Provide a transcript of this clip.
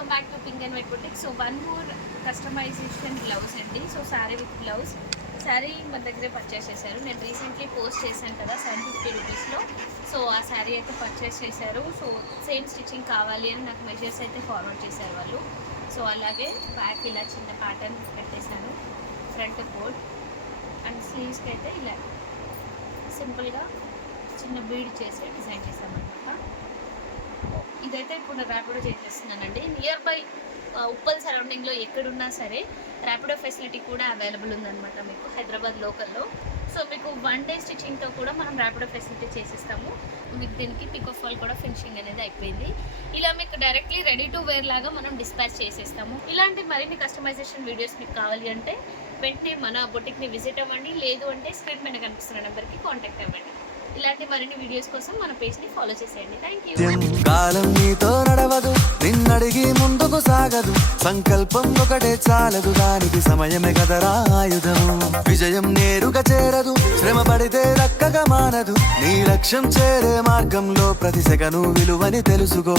Welcome back to pink and white boutique. So one more customization blouse అండి. So sari with blouse. Sari మన దగ్గరే purchase చేశారు. నేను recently post చేశాను కదా 750 రూపీస్లో. సో ఆ శారీ అయితే పర్చేస్ చేశారు. సో సేమ్ స్టిచ్చింగ్ కావాలి అని నాకు మెజర్స్ అయితే ఫార్వర్డ్ చేశారు వాళ్ళు. సో అలాగే బ్యాక్ ఇలా చిన్న ప్యాటర్న్ పెట్టేశాను. ఫ్రంట్ బోర్డ్ అండ్ స్లీవ్స్కి అయితే ఇలా సింపుల్గా చిన్న బీడ్ చేసి డిజైన్ చేశామన్నమాట. ఇదైతే ఇప్పుడు ర్యాపిడో చేసేస్తున్నానండి. నియర్ బై ఉప్పల్ సరౌండింగ్లో ఎక్కడున్నా సరే ర్యాపిడో ఫెసిలిటీ కూడా అవైలబుల్ ఉందన్నమాట మీకు హైదరాబాద్ లోకల్లో. సో మీకు 1 డే స్టిచ్చింగ్తో కూడా మనం ర్యాపిడో ఫెసిలిటీ చేసేస్తాము. మీకు దీనికి పిక్ ఆఫ్ ఫాల్ కూడా ఫినిషింగ్ అనేది అయిపోయింది. ఇలా మీకు డైరెక్ట్లీ రెడీ టు వేర్ లాగా మనం డిస్పాచ్ చేసేస్తాము. ఇలాంటి మరిన్ని కస్టమైజేషన్ వీడియోస్ మీకు కావాలి అంటే వెంటనే మన బొటిక్ని విజిట్ అవ్వండి. లేదు అంటే స్క్రీన్ మీద కనిపిస్తున్న నెంబర్కి కాంటాక్ట్ అవ్వండి. ఇలాంటి మరిన్ని వీడియోస్ కోసం మన పేజ్ని ఫాలో చేసేయండి. Thank you. కాలం నీతో నడవదు, నిన్నడిగి ముందుకు సాగదు. సంకల్పం ఒకటే చాలదు, దానికి సమయమే కదరా ఆయుధము. విజయం నేరుగా చేరదు, శ్రమ పడితే దక్కగా మానదు. నీ లక్ష్యం చేరే మార్గంలో ప్రతి సెకను విలువని తెలుసుకో.